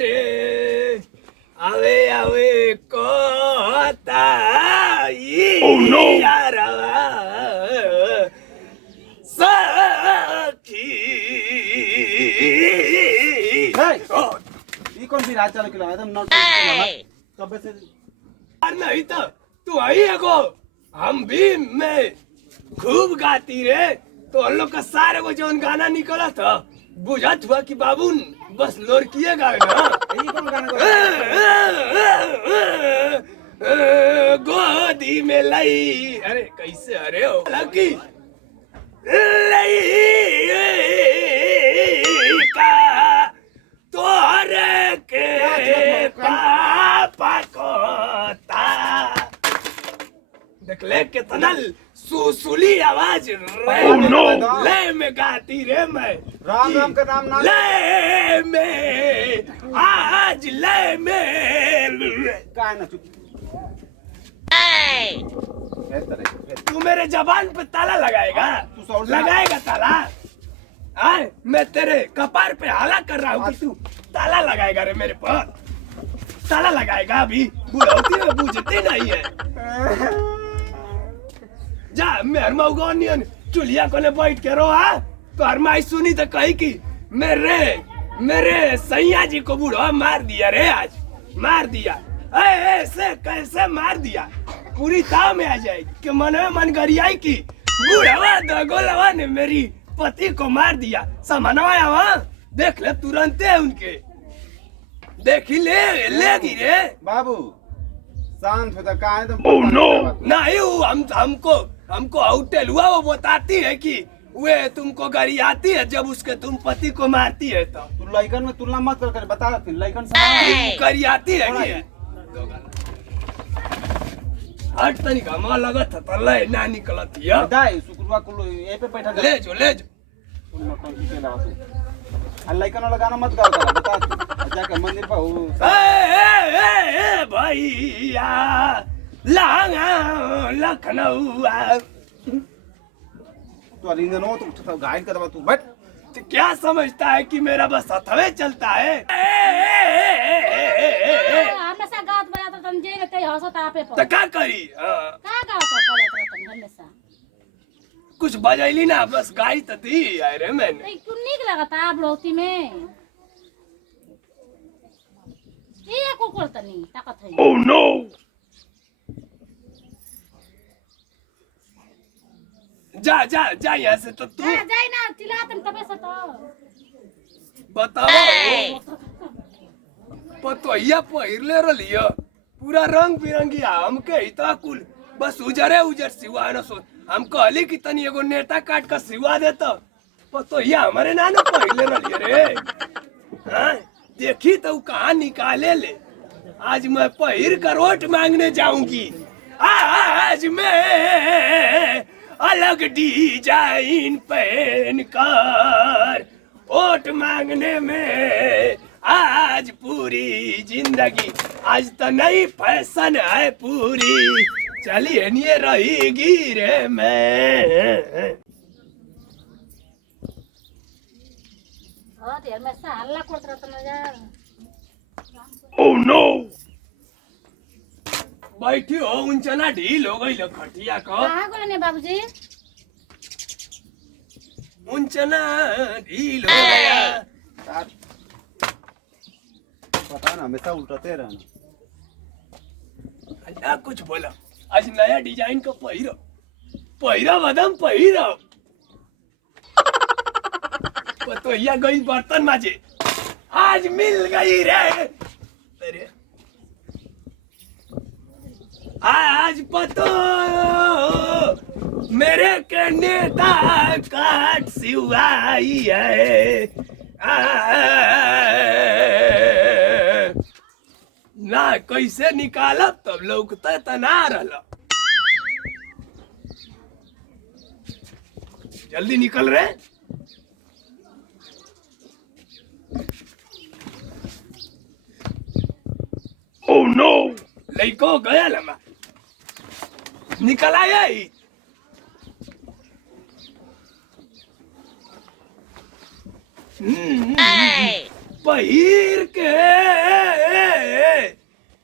रे आवे आवे कोता यारवा सखी ये कौन सी रात चालू किला एकदम नॉट कब से नहीं तो तू आई है को हम भी मैं खूब गाती रे तो हम लोग का सारे को जो गाना निकला था बुझत हुआ कि बाबू बस लोरकिए गावे ना ये कौन गाना गोदी में लई अरे कैसे अरे हो लगी लई का तोरे के पापा को ता देख ले कितना सुसुली आवाज ले में गाती रे मैं राम राम का नाम ना ले में आज ले में का ना चुप तू मेरे जबान पे ताला लगाएगा लगाएगा ताला आए मैं तेरे कपार पे हाला कर रहा हूँ कि तू ताला लगाएगा रे मेरे पर ताला लगाएगा अभी बुढ़ौती में बूझती नहीं है जा मेहर मऊगौनियन चुलिया को ने बैठ के रो तो हरमाई सुनी तो कही कि मेरे सैया जी को बूढ़ा मार दिया रे आज मार दिया ऐसे कैसे मार दिया पूरी ताव में आ जाएगी कि मन में मन गरियाई की बूढ़वा दगोलवा ने मेरी पति को मार दिया समनवाया वहाँ देख ले तुरंत है उनके देखी लेगी रे बाबू शांत होता का है तुम ओह नो नहीं हमको होटल हुआ वो बताती है कि वे तुमको गरियाती है जब उसके तुम पति को मारती है तो तू लइकन में तुलना मत कर बता फिर लइकन से गरियाती है कि हट तनी का मां लगत है तले ना निकलती है दाई शुक्रवार को यहीं पे बैठा ले जो तुम मत कौन के लगा तू लइकन वाला गाना मत गाओ बता जाके मंदिर पर ए भैया लांगा लखनऊ तो अरिंदनो तो उठता गाइड कर तू बैठ तो क्या समझता है कि मेरा बस हथवे चलता है हमेशा गात बजा तो तन जे कई हंसत आपे पर तो क्या करी का गात बजा तो तन हमेशा कुछ बजैली ना बस गाई तो थी अरे मैंने क्यों नीक लगता आप बढ़ोती में ये को करतनी ताकत है ओह नो जा जा जा यहाँ से तो तू जाए ना चिल्ला तुम तबे से तो बताओ पतोहिया पहिरले रलियो पूरा रंग बिरंगी हमके इतना कुल बस उजरे उजर सिवा न सो हम कहली कि तनी एगो नेता काट का सिवा देता पतोहिया हमारे ना पहिरले रलियो रे हाँ देखी तो कहाँ निकाले ले आज मैं पहिर कर वोट मांगने जाऊंगी आज मैं अलग डिजाइन पहन कर वोट मांगने में आज पूरी जिंदगी आज तो नई फैशन है पूरी चलिए नहीं रहेगी रे मैं हां यार मैं सा हल्ला करत रहत ना जा ओह नो बैठी हो उंचना ढील हो गई खटिया को कहां गए ने बाबूजी उंचना ढील हो गया पता ना हमेशा उल्टाते रहना ना कुछ बोला आज नया डिजाइन का पहिरा बदम पहिरा तो यह गई बर्तन माजे आज मिल गई रे अरे आज पतो मेरे के नेता काट सिवाई है ना कैसे निकालब तब लौकता तना रहला जल्दी निकल रे ओह नो लइको गया लमा निकल आया ही पहिर के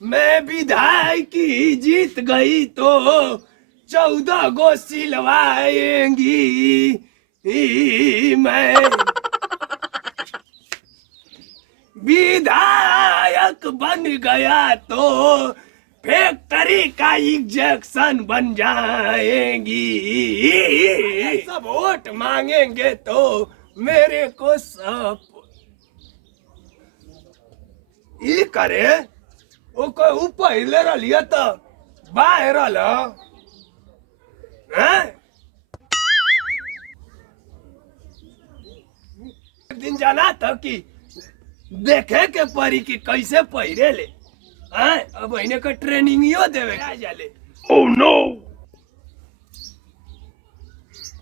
मैं विधायकी जीत गई तो 14 गो सिलवाएंगी मैं विधायक बन गया तो फैक्ट्री का इंजेक्शन बन जाएंगी सब वोट मांगेंगे तो मेरे को सब ई करे ओ कोई ऊपर हिले रहिए तो बाहर रह एक दिन जाना था कि देखे के परी कि कैसे पहिरे ले अब इन्हें का ट्रेनिंगियो देवे आ जाले ओह नो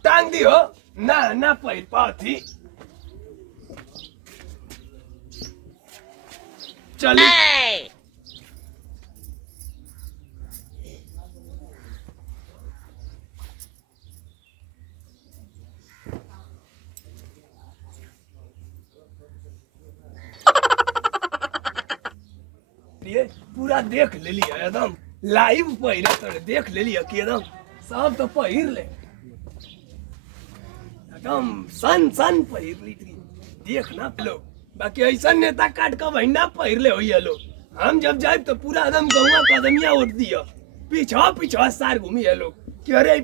टांग दियो ना पहिर पाथी चली पूरा देख ले लिया एकदम लाइव पहिरे तो देख ले लिया कि एकदम सब तो पहिर ले एकदम सन पहिर ली थी देखना लो बाकी ऐसा नेता काट का बहिना पहिर ले होइए लो हम जब जाए तो पूरा एकदम गौवा कदमिया उठ दिया पीछा सार घूमी है लोग कि अरे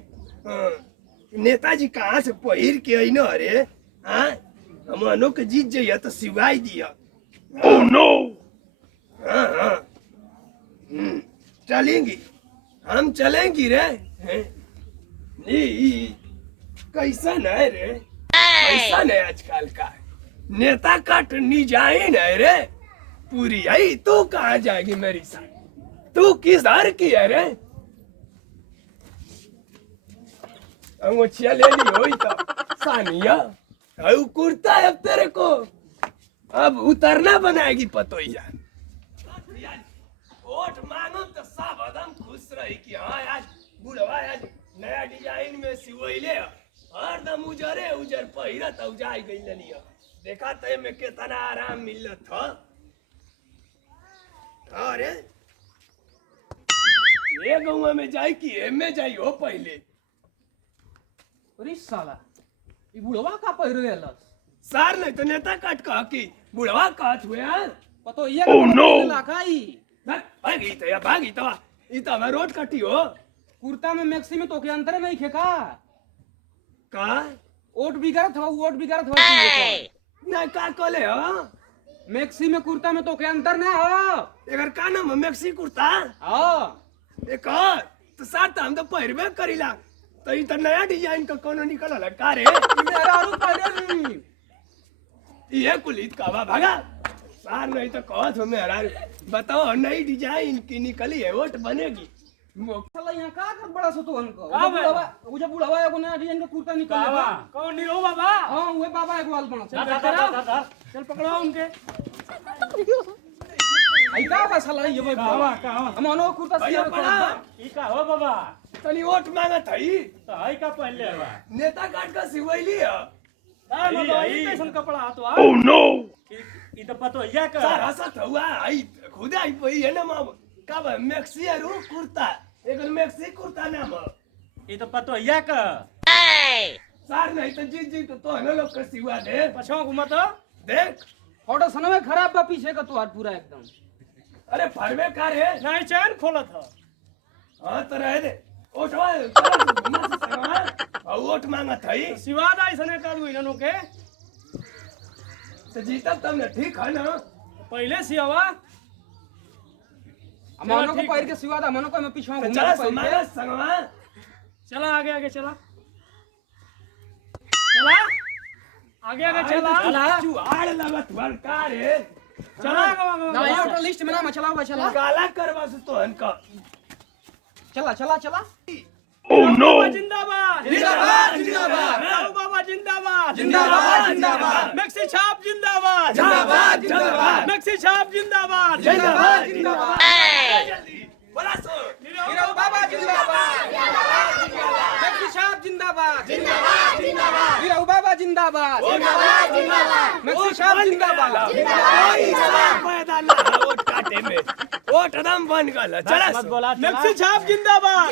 नेताजी कहाँ से पहिर के आई ना अरे हम अनो के जीत जाइए तो सिवाई दिया ओह नो हाँ चलेंगी हम चलेंगी रे कैसन है रे कैसन है आजकल का नेता कट निजाइन है रे पूरी आई तू कहाँ जाएगी मेरी साथ तू किस हर की है रे अंगोछिया ले ली हुई तो सानिया कुर्ता है अब तेरे को अब उतरना बनाएगी पतोइया वोट मांगो तो सब एकदम खुश रही कि हाँ आज बुढ़वा आज नया डिजाइन में सिवैले हरदम उजर पहिरत उजाई गई लिया देखा तो में कितना आराम मिलत था अरे ये गाँव में जाई कि एमे जाई हो पहले अरे साला ये बुढ़वा का पहिर लेलस सार नहीं तो नेता काट कहा कि बुढ़वा कहत हुए पतो ये लाखाई भागी तो या भागी तो इता मैं रोड कटी हो कुर्ता में मैक्सी में तो के अंतर नहीं खेका का ओट बिगड़त हो ना का कोले हो मैक्सी में कुर्ता में तो के अंतर ना हो एकर का नाम मैक्सी कुर्ता हां एक तो साथ हम तो पहिरबे करिला तो ई त नया डिजाइन का कोनो निकलल का रे मेरा आरू पहले ये कुलित का भागा सार नहीं तो कहत हो मेरा बताओ नई डिजाइन की निकली है वोट बनेगी साला यहां का कर बड़ा सो तो हमको वो जब बुढ़वा एगो नया डिजाइन का कुर्ता निकले बा कौन नहीं हो बाबा हां वो बाबा एगो वाल बना चल पकड़ो उनके आई का बा साला ये बाबा का हम अनो कुर्ता सिया ई का हो बाबा तनी वोट मांगत हई तो हई का पहले बा नेता काट का सिवैली है ना बाबा ई कैसन कपड़ा तो आ ओह नो ई तो पतो या का सार हसत हुआ आई खुद आई पई है ना मां का बा मैक्सी है रू कुर्ता एकर मैक्सी कुर्ता नाम ई तो पतो या का सार नहीं तो जीत तो हनो लोग का सिवा दे पछो घुमा तो देख फोटो सनवे खराब बा पीछे का तो पूरा एकदम अरे फरवे का रे नहीं चैन खोलत हो हां तो रह दे ओटवा घुमा से सगवा और वोट मांगत हई शिवाद ऐसने करू इननो के तो जीता तब ना ठीक है ना पहले सियावा अमानो को पैर के सिवा दा मनो को मैं पीछे तो घूम चला के समाना संगवा चला आगे आगे चला चला आगे चला चुआड़ लगत बड़का रे चला आगे ना ये तो लिस्ट में ना चला हुआ चला काला करवा से तो हन का चला ओह नो जिंदाबाद जिंदाबाद जिंदाबाद राव बाबा जिंदाबाद जिंदाबाद जिंदाबाद मैक्सी छाप जिंदाबाद जिंदाबाद जिंदाबाद मैक्सी छाप जिंदाबाद जिंदाबाद जिंदाबाद जल्दी बोला सो हीरो बाबा जिंदाबाद मैक्सी छाप जिंदाबाद जिंदाबाद जिंदाबाद हीरो बाबा जिंदाबाद जिंदाबाद जिंदाबाद जिंदाबाद नक्सी साहब जिंदाबाद कोई सवाल पैदा ना हो वोट काटे में वोट एकदम बंद कर लो चला नक्सी छाप जिंदाबाद।